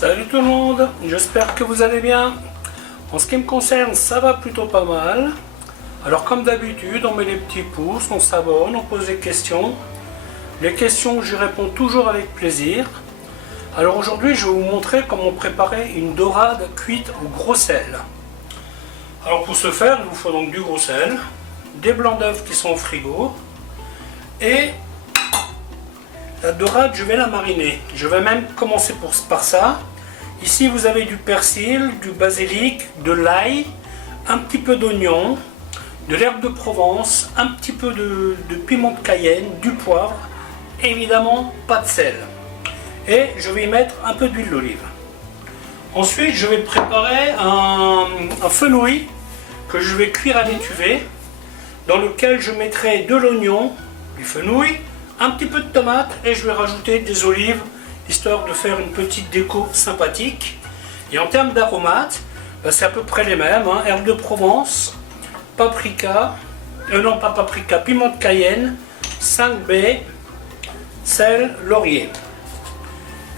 Salut tout le monde, j'espère que vous allez bien. En ce qui me concerne, ça va plutôt pas mal. Alors comme d'habitude, on met les petits pouces, on s'abonne, on pose des questions. Les questions, j'y réponds toujours avec plaisir. Alors aujourd'hui, je vais vous montrer comment préparer une dorade cuite au gros sel. Alors pour ce faire, il vous faut donc du gros sel, des blancs d'œufs qui sont au frigo et la dorade, je vais la mariner. Je vais même commencer par ça. Ici, vous avez du persil, du basilic, de l'ail, un petit peu d'oignon, de l'herbe de Provence, un petit peu de piment de Cayenne, du poivre, évidemment pas de sel. Et je vais y mettre un peu d'huile d'olive. Ensuite, je vais préparer un fenouil que je vais cuire à l'étuvée, dans lequel je mettrai de l'oignon, du fenouil, un petit peu de tomate et je vais rajouter des olives, histoire de faire une petite déco sympathique. Et en termes d'aromates, c'est à peu près les mêmes, hein. Herbe de Provence, paprika, non pas paprika, piment de Cayenne, 5 baies, sel, laurier.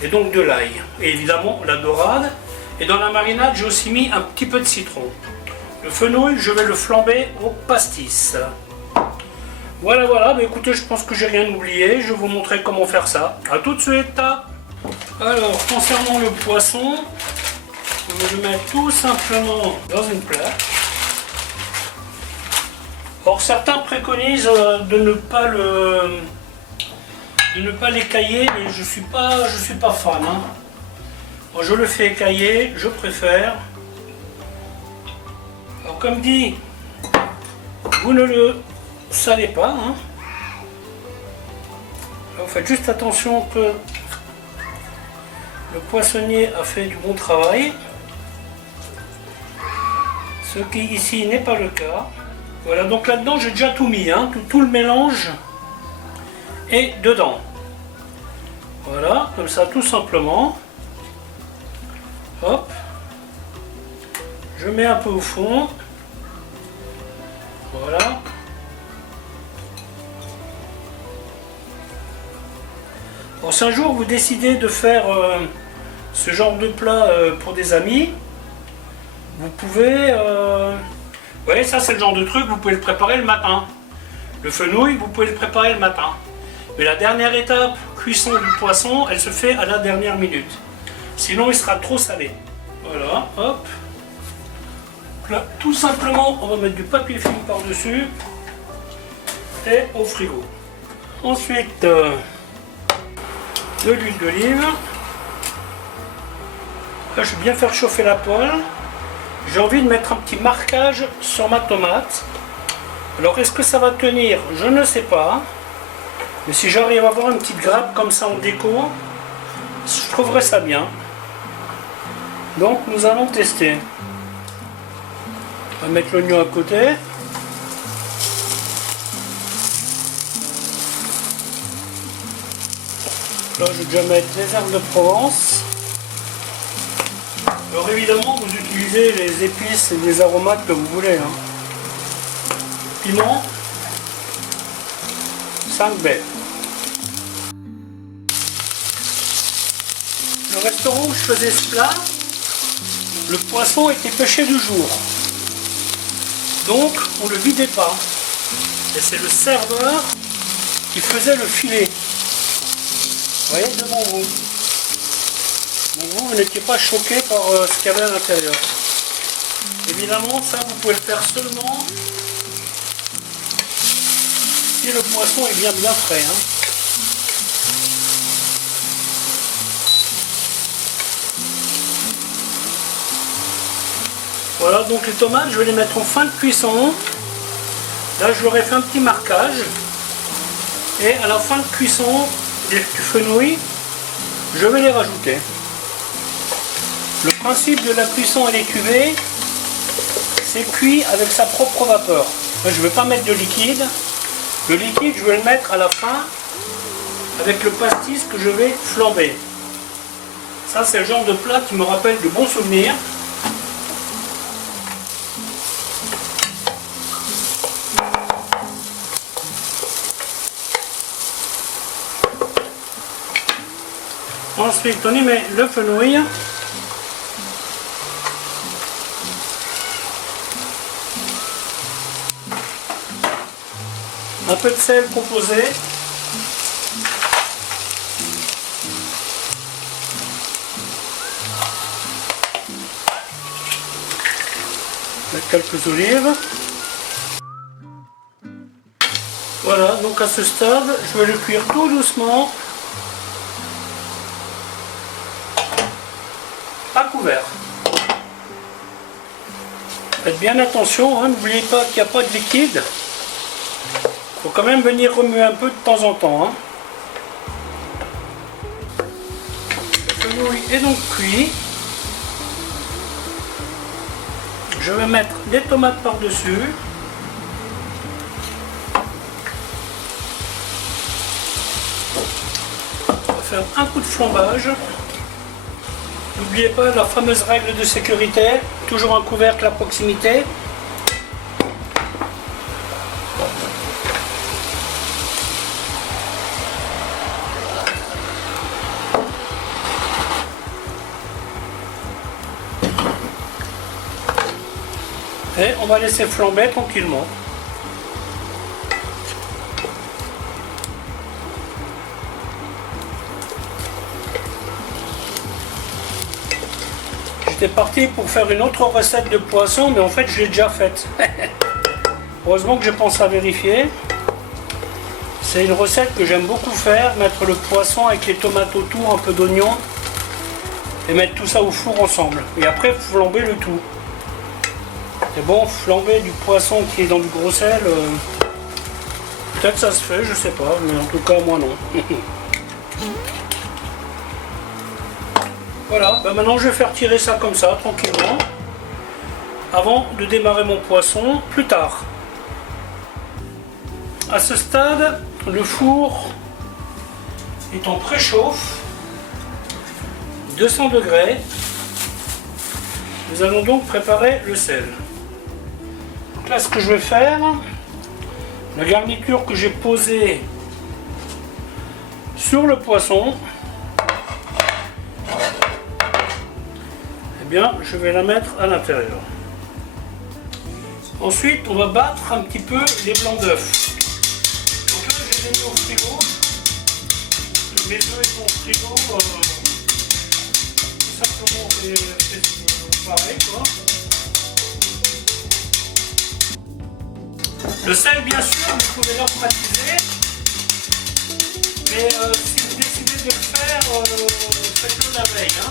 Et donc de l'ail. Et évidemment la dorade. Et dans la marinade, j'ai aussi mis un petit peu de citron. Le fenouil, je vais le flamber au pastis. Voilà, bah écoutez, je pense que j'ai rien oublié, je vais vous montrer comment faire ça. A tout de suite. Alors, concernant le poisson, je vais le mettre tout simplement dans une plaque. Or, certains préconisent de ne pas l'écailler, mais je suis pas fan. Hein. Moi, je le fais écailler, je préfère. Alors, comme dit, vous ne le salez pas, hein. Alors, faites juste attention que le poissonnier a fait du bon travail, ce qui ici n'est pas le cas. Voilà, donc là-dedans j'ai déjà tout mis, hein. Tout le mélange est dedans. Voilà, comme ça tout simplement. Hop, je mets un peu au fond. Voilà. Bon, si un jour vous décidez de faire ce genre de plat pour des amis, vous pouvez... Vous voyez, ça c'est le genre de truc, vous pouvez le préparer le matin. Le fenouil, vous pouvez le préparer le matin. Mais la dernière étape, cuisson du poisson, elle se fait à la dernière minute. Sinon, il sera trop salé. Voilà, hop. Là, tout simplement, on va mettre du papier film par-dessus et au frigo. Ensuite... de l'huile d'olive. Là, je vais bien faire chauffer la poêle. J'ai envie de mettre un petit marquage sur ma tomate. Alors, est-ce que ça va tenir? Je ne sais pas. Mais si j'arrive à avoir une petite grappe comme ça en déco, je trouverais ça bien. Donc, nous allons tester. On va mettre l'oignon à côté. Là, je vais déjà mettre les herbes de Provence. Alors évidemment, vous utilisez les épices et les aromates que vous voulez. Hein. Piment, 5 baies. Le restaurant où je faisais ce plat, le poisson était pêché du jour. Donc, on ne le vidait pas. Et c'est le serveur qui faisait le filet. Vous voyez devant vous. Donc vous n'étiez pas choqué par ce qu'il y avait à l'intérieur. Évidemment, ça vous pouvez le faire seulement si le poisson est bien frais. Hein. Voilà, donc les tomates, je vais les mettre en fin de cuisson. Là, je leur ai fait un petit marquage. Et à la fin de cuisson du fenouil, je vais les rajouter. Le principe de la cuisson à l'étuvée, c'est cuit avec sa propre vapeur. Moi, je ne vais pas mettre de liquide. Le liquide, je vais le mettre à la fin avec le pastis que je vais flamber. Ça, c'est le genre de plat qui me rappelle de bons souvenirs. Ensuite, on y met le fenouil. Un peu de sel composé. Mettre quelques olives. Voilà, donc à ce stade, je vais le cuire tout doucement. À couvert. Faites bien attention, hein, n'oubliez pas qu'il n'y a pas de liquide. Il faut quand même venir remuer un peu de temps en temps. Hein. Le fenouil est donc cuit. Je vais mettre des tomates par-dessus. On va faire un coup de flambage. N'oubliez pas la fameuse règle de sécurité, toujours un couvercle à proximité. Et on va laisser flamber tranquillement. J'étais parti pour faire une autre recette de poisson, mais en fait je l'ai déjà faite. Heureusement que je pense à vérifier. C'est une recette que j'aime beaucoup faire, mettre le poisson avec les tomates autour, un peu d'oignon, et mettre tout ça au four ensemble. Et après flamber le tout. Et bon, flamber du poisson qui est dans du gros sel, peut-être ça se fait, je sais pas, mais en tout cas moi non. Voilà, ben maintenant je vais faire tirer ça comme ça, tranquillement, avant de démarrer mon poisson plus tard. À ce stade, le four est en préchauffe, 200 degrés. Nous allons donc préparer le sel. Donc là, ce que je vais faire, la garniture que j'ai posée sur le poisson, eh bien, je vais la mettre à l'intérieur. Ensuite, on va battre un petit peu les blancs d'œufs. Donc là, je les ai mis au frigo. Mes œufs sont au frigo. Tout simplement, on fait pareil, quoi. Le sel, bien sûr, vous pouvez l'aromatiser, mais si vous décidez de le faire, faites-le la veille. Hein.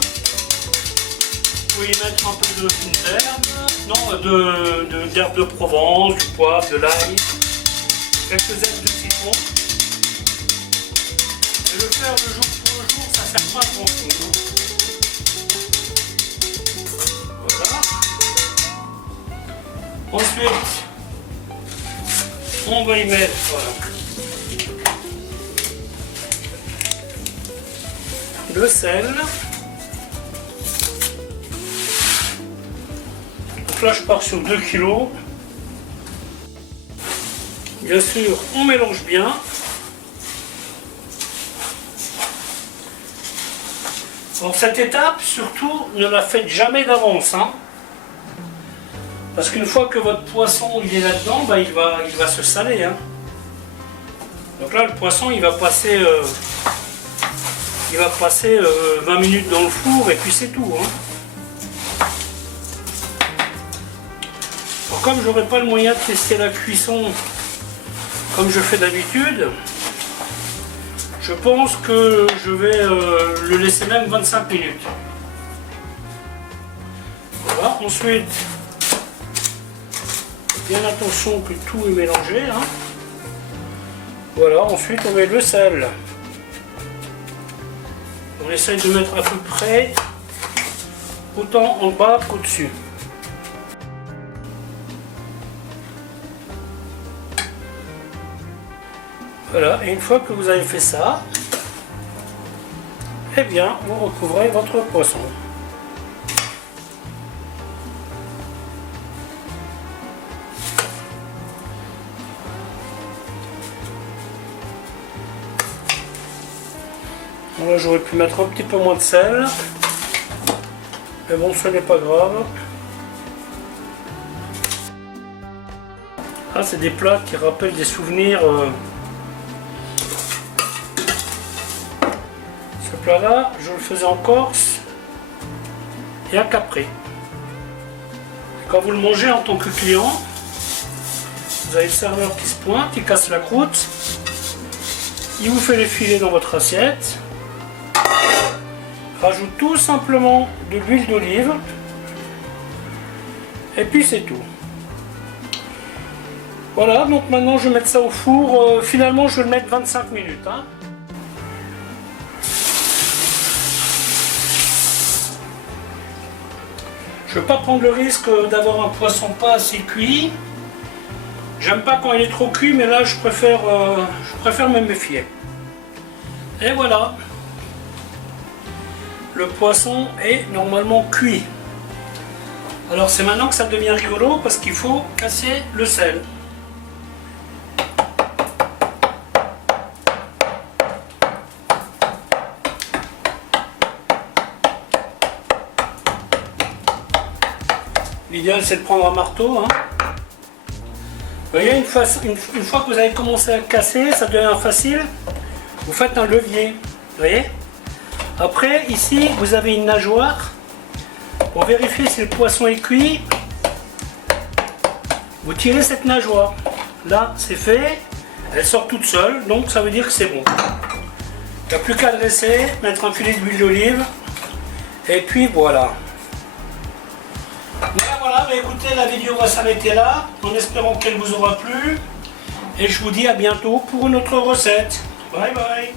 Vous pouvez y mettre un peu de fine d'herbe, d'herbe de Provence, du poivre, de l'ail, quelques ailes de citron. Et le faire le jour pour le jour, ça ne sert pas à grand chose. Voilà. Ensuite, on va y mettre le sel. Donc là je pars sur 2 kg. Bien sûr, on mélange bien. Alors cette étape, surtout, ne la faites jamais d'avance. Hein. Parce qu'une fois que votre poisson il est là-dedans, bah, il va se saler. Hein. Donc là, le poisson, il va passer 20 minutes dans le four et puis c'est tout. Hein. Alors, comme j'aurai pas le moyen de tester la cuisson comme je fais d'habitude, je pense que je vais le laisser même 25 minutes. Voilà, ensuite, bien attention que tout est mélangé. Hein. Voilà, ensuite on met le sel. On essaye de mettre à peu près autant en bas qu'au-dessus. Voilà, et une fois que vous avez fait ça, eh bien, vous recouvrez votre poisson. Là, j'aurais pu mettre un petit peu moins de sel, mais bon, ce n'est pas grave. Ah, c'est des plats qui rappellent des souvenirs. Ce plat-là, je le faisais en Corse et à Capri. Quand vous le mangez en tant que client, vous avez le serveur qui se pointe, qui casse la croûte, il vous fait les filets dans votre assiette, rajoute tout simplement de l'huile d'olive, et puis c'est tout. Voilà, donc maintenant je vais mettre ça au four, finalement je vais le mettre 25 minutes. Hein. Je ne veux pas prendre le risque d'avoir un poisson pas assez cuit. J'aime pas quand il est trop cuit, mais là je préfère me méfier. Et voilà. Le poisson est normalement cuit. Alors c'est maintenant que ça devient rigolo parce qu'il faut casser le sel. L'idéal c'est de prendre un marteau. Hein. Vous voyez, une fois que vous avez commencé à casser, ça devient facile. Vous faites un levier. Vous voyez. Après, ici, vous avez une nageoire. Pour vérifier si le poisson est cuit, vous tirez cette nageoire. Là, c'est fait. Elle sort toute seule, donc ça veut dire que c'est bon. Il n'y a plus qu'à dresser, mettre un filet d'huile d'olive. Et puis voilà. Voilà, bah écoutez, la vidéo va s'arrêter là, en espérant qu'elle vous aura plu. Et je vous dis à bientôt pour une autre recette. Bye bye.